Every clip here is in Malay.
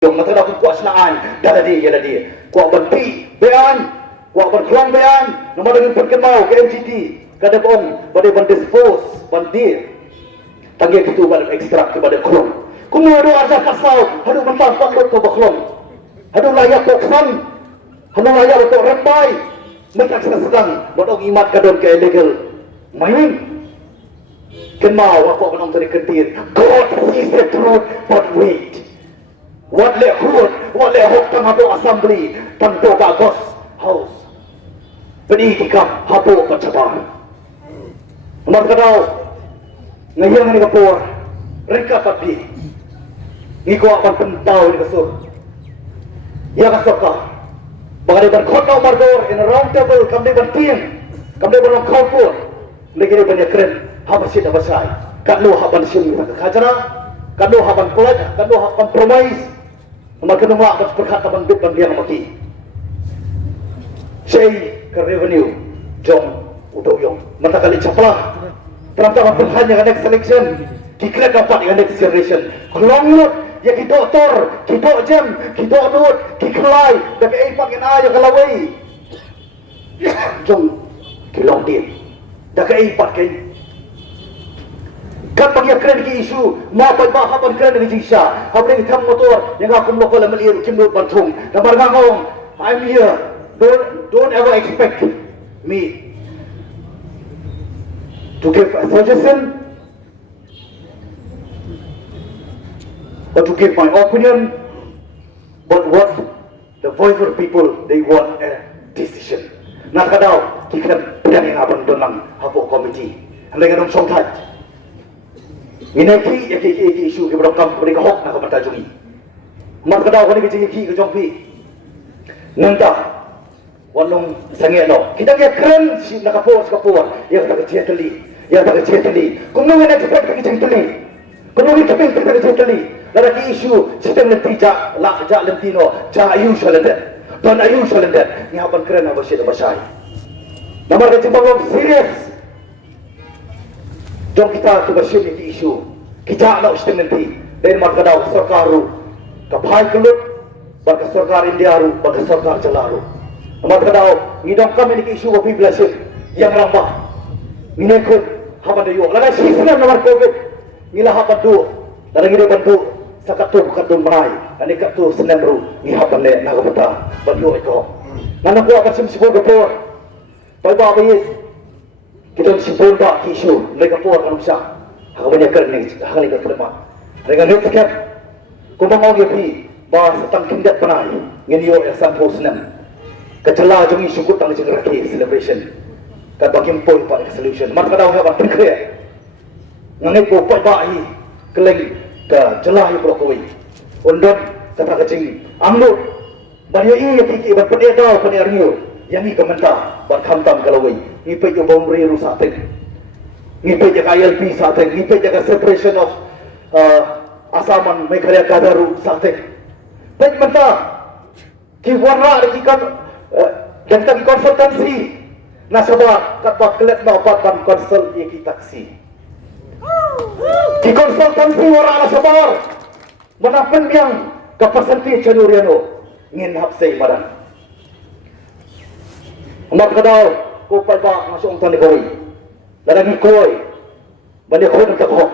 Yung matanda ko kuas naan daladi yaladi kuak banti bean kuak ban klong bean nomor dengan perkemau ke MGT kada bong pada ban dispose bandir tangi itu ban ekstrak kepada klong kumu ado ada pasau hadu mentang pak lot ko klong hadu layak boksan hadu layak untuk rempai mentak sedang bodong imat kadon ke illegal mining kemau apa menong tadi ketir God sees the truth but wait. What le hok tang hapo assembly tanto bagos house beni kikam hapo pacabar nomor kadau ngayang ni kapor reka papi ngiko akan pentau ni kasur ya kasoka bagay ban khotau margor in a round table kamde ban tiang kamde ban khawpur legene ban yakren habasit abasai kadlo haban sim khajara kadlo haban pledge kadlo haban promise maka nama akan berkata bandit bandian maki. Say ke revenue jom udok yong. Mata kali caplah. Perantara berhanya next selection. Kikira dapat dengan next generation. Kelongut ya ki doktor, ki dok jam, ki dok nut, ki kelai, dak ai pakin ayo kalawai. Jom ki long din. Dak ai pakin kan bagi keren ki isu ma pai ba haban keren ni jisa habre tham motor yang aku lokal melir kimdo bantung namar ngong I'm here don't ever expect me to give a suggestion or to give my opinion but what the voice of people they want a decision nak kadau kikan pedang yang abang donang hapo committee handai kadang songtai Inaki yaki isu ke berokam mereka hok nak bertajungi. Mat kadau kini kecil ki ke jongpi. Nanta walong sange no. Kita ke keren si nak kapur ya tak kecil teli. Kuno nak cepat kecil teli. Kuno ni cepat kecil teli. Lagi isu sistem lentija la ja lentino ja ayu shalenden. Don ayu shalenden. Ni hapan keren apa sih basai. Namar kecil bang serius. Jom kita tu bersih di isu kita nak sistem nanti dari markadau sarkaru kapai kelut bagi sarkar Indiaru bagi sarkar Jalaru markadau ngidong kami di isu kopi belasir yang rambah minekut hapan dayo lagi sistem nomor covid ngila hapan tu lagi ngidong bantu sakatu katun merai dan ikat tu senem ru ngi hapan le nagapata bagyo iko nana ko akan simsipur gapor baba bayis kita disebut tak isu mereka puas kan usah hakanya kerning hakanya kerma mereka ni cakap kumbang orang yang bahas tentang kindat penai ngenio esan posnem kecela jom isu kutang jegeraki celebration kat bagian poin pak solution mat kadau haban terkaya ngangai ko pai bahi keleng ke jelahi brokoi undon kata kecing amlut banyak ini kiki ban pededau peneriu yang ini komentar buat khantam kalawai ni pe jo boundary ru saten ni pe jaga ILP saten ni pe jaga separation of asaman mekarya kadaru saten pe menta ki warna ki kan dan tadi konsultansi nasabah kat bak kelet na opat konsul ye ki taksi ki konsultansi warna nasabah menapen yang kapasiti cenuriano ngin hapsei madan Mak kadau ko palba masuk tani koi. Ladang koi. Bani koi nak hok.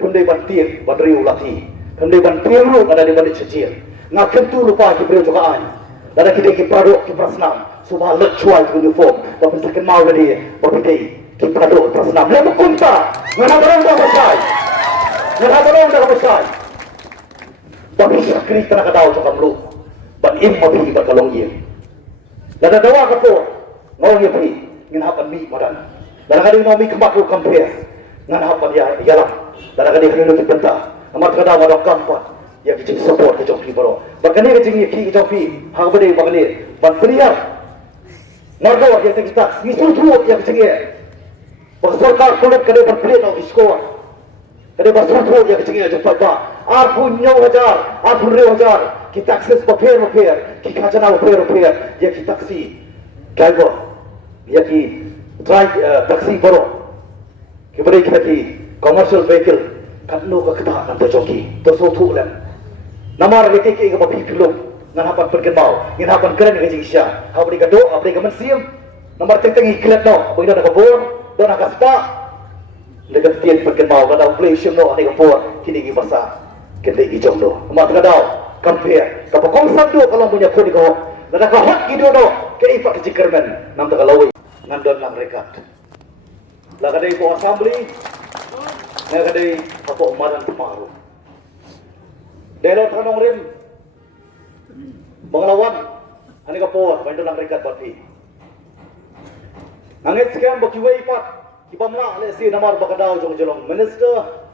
Pundai bantir badriu lati. Pundai bantir ru ada di bani cecil. Ngaken tu lupa ki brio jokaan. Ladang kita ki pradok ki prasnam. Subah let cuai tu uniform. Tapi second mau tadi bapidai ki pradok prasnam. Lemu kunta. Ngana barang dah besar. Tapi sakri tanah kadau cakap lu. Ban im mabi berkalong ye. Ladang dawa kapur. Ngau ye pri ngin hapan mi madan dan kali ngau mi kemak lu compare ngan hapan ya yalam dan kali kali lu tibenta amat kada wadok kampat ya kicing support ke joki baro bakane kicing ye ki joki ha bade bagale ban priya margo ya kita misul tu ya kicing ye basarkar kulit kade ban priya no score kade basar tu ya kicing ye cepat ba aku nyaw hajar aku rew hajar kita akses paper ki khajana paper ya ki taksi driver ya ki drive taksi baro ki bari kita ki commercial vehicle kan no ka kata nam to joki to so thu lam Namar lagi ke bapi film ngan hapan perkenbau ngin hapan keren ke jingsia habri ka do abri ka mensiam namar tengi iklat no bagi nak kabur do nak kaspa dekat tian perkenbau ka daw play shim no ani ka por kini gi basa kende gi jong do mat ka daw compare ka pokong sang do kalau punya kodi ko nak ka hot gi do no ke ipak jikermen nam ta lawi ngan don lang rekat la ka dei ko assembly na ka dei apo maran tamaru Delot kanong rin Banglawan Ani ka po Bain lang rekat pati Angit scam Bakiway pat Kipamla Alesi namar bakadaw Jong jelong minister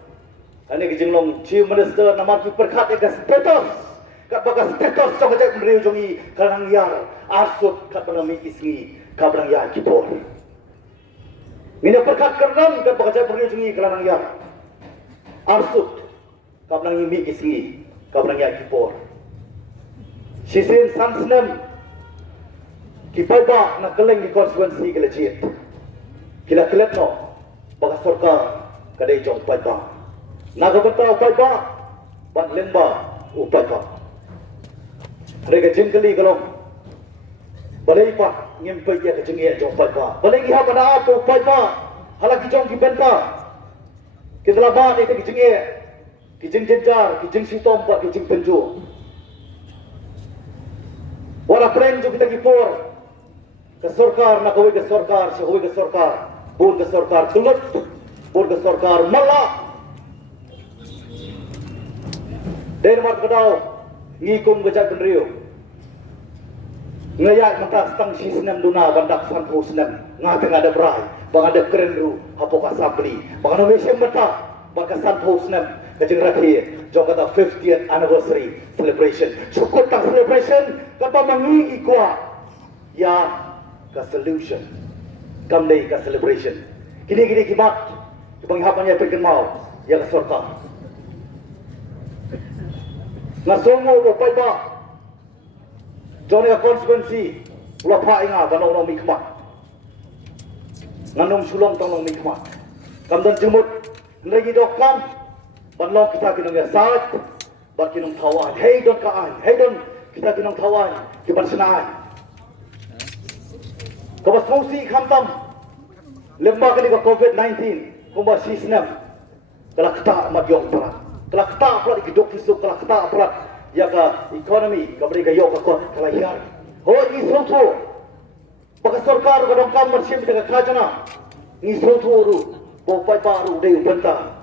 Ani ki jinglong chief minister Namar ki perkat Eka status Kat baka status Jong kajak meriu jongi Karanang yar Arsut Kat panami isngi Kabrang yar kipor Ngina perkat karanang Kat baka kajak meriu jongi Karanang yar Arsut Kabrang imi isngi Kabrang yar kipor Sisin sansnem Kipai ba nak keleng di konstituensi kelejit Kila kelet no Baka sorka Kadai jong pai ba Naga benta upai ba Ban lemba upai ba Rega jengkeli kalong Balai pa Ngimpai ya kejengia jong pai ba Balai giha pada apa upai ba Halaki jong kibenta Kitala ba ni kejengia Kijing jenjar, kijing sitom, kijing penju. Wala pren jo kita kipor. Ke sorkar nak kawai ke sorkar, sehoi ke sorkar, bur ke sorkar tulut, bur ke sorkar mala. Denmark kedau, ngikum gejak kendriu. Ngayak mata stang sisnem duna bandak sanpu senem. Ngateng ada berai, bang ada kerenru, hapok asabli. Bang ada mesyem mata, baka sanpu senem. Kajeng rakyat, jom kata 50th anniversary celebration. Syukur tak celebration, kata mengingi kuat. Ya, ke solution. Kamdai ke celebration. Kini kibat, penghapannya perken mau, ya ke sorka. Ngasongo upai ba, jom ke konstituensi, ulah pa inga, banong mikmat. Nganong sulong tong mikmat. Kamdan jemut, lagi dokam, Banlong kita kinong yasat, bat kinong tawan. Hey don kaan, hey don kita kinong tawan, kiban senaan. Kabas mausi kamtam, lemba kini ka COVID-19, kumba sisnem, kalakta magyong perat. Kalakta perat ikidok fisuk, kalakta perat, ya ka economy, kabri ka yok ka kalayar. Ho, isoto, baka sorkar ka dong kamar siyem kita ka kajana, isoto ru, bopay baru day ubenta.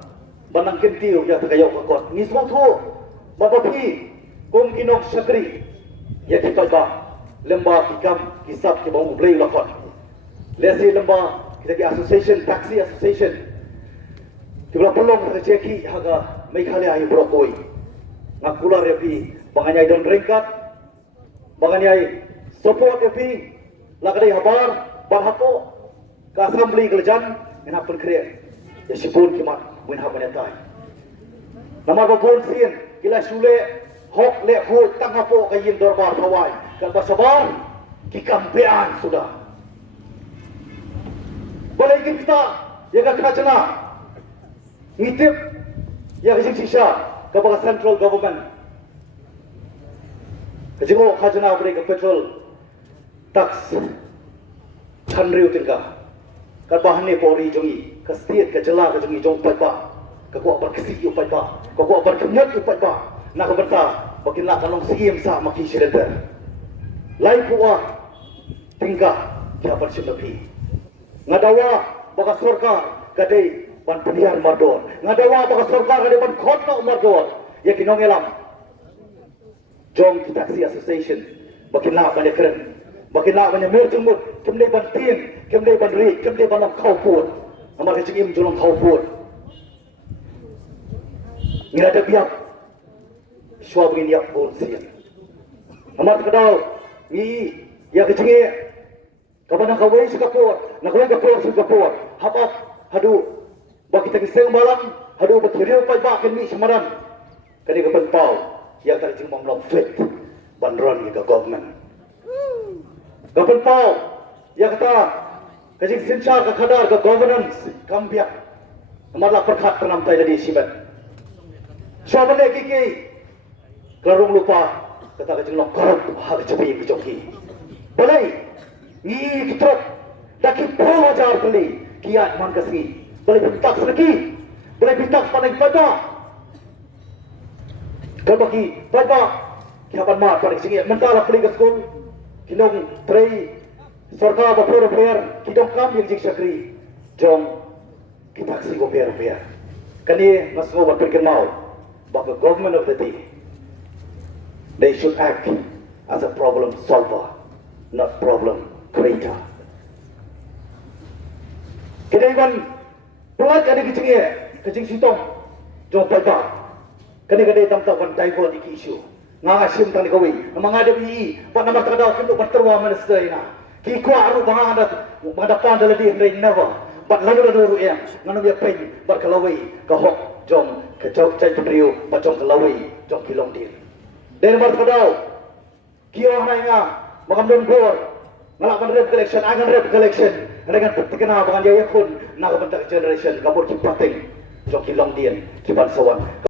Banang kentiu ya tagayaw kakot. Ngismoto, mabapi, kung kinok syakri. Ya kita ba, lemba kikam, kisap kibang ublay lakot. Lesi lemba, kita ki association, taxi association. Kibla pelong kita ceki, haga, may kali ayo brokoi. Ngakular ya pi, banganyay don ringkat, banganyay support ya pi, lakaday habar, barhako, ka assembly kelejan, menhapan kriya. Ya sipun kimat. Win ha manetay. Namar babon sin kila sule hok le ho tangapo kayin dorbar kawai. Kal basabar kikampean sudah. Balai kita ya ka kajana. Ngitip ya kajing sisa kepada central government. Kajingo kajana beri ke petrol tax kanriu tingkah. Kal bahan ni pori jongi. Kesetiat ke jela ke jengi jong pai ba ke kuat berkesi upai ba ke kuat berkenyat upai ba nak berta bakin lah kalong siem sa maki shelter lai puwa tingkah dia bersepi ngadawa baka sorkar kadai ban pilihan mardor ngadawa baka sorkar kadai ban khotno mardor ya kinong elam jong taxi association bakin lah banyak keren bakin lah banyak merjumut kemdai ban tin kemdai ban ri kemdai ban kau pun Amar kecik im jolong kau pun. Ngira ada biak. Suap ini yak pun sian. Amar kedau. Ni ya kecik ni. Kapan nak kawai suka pun. Nak kawai kapur suka pun. Hapap. Hadu. Bagi kita kisah malam. Hadu berkiriu pai bakin mi semaran. Kani kapan pau. Yang tak jeng mamlam fit. Bandron ni ke government. Kapan pau. Yang kata. Kajing sincar ke kadar ke governance kambiak. Amarlah perkat penamtai dari sibat. Suapane kiki Kelarung lupa kata kejenglong korup hal cepi kejoki. Boleh ni kitrok daki pro wajar beli kiat man kasi. Boleh pintak lagi. Boleh pintak paling pada. Kalau bagi pada kiapan mat paling singi mentala beli ke skol. Kinong tray सरकार बफर रुपया किदों काम yang jik sakri jong kita si rupiah kani masgo berpikir mau baka government of the day they should act as a problem solver not problem creator kita iban pelan kani kecing sitong jong pada kani tam divert iki issue ngasim tang dikawi mangadabi pa namar tagadaw kendo berterwa manesday na Kikwa aru bangada pandala di never but lalu yang nganu dia pen berkelawai kahok jom kecok cai priu bacong kelawai jom kilong dir den bar kadau kio hanainya makamdon gor ngalakan rep collection angan rep collection dengan petikena bangan dia yakun nak bentak generation kabur kipating jom kilong dir kipan sawan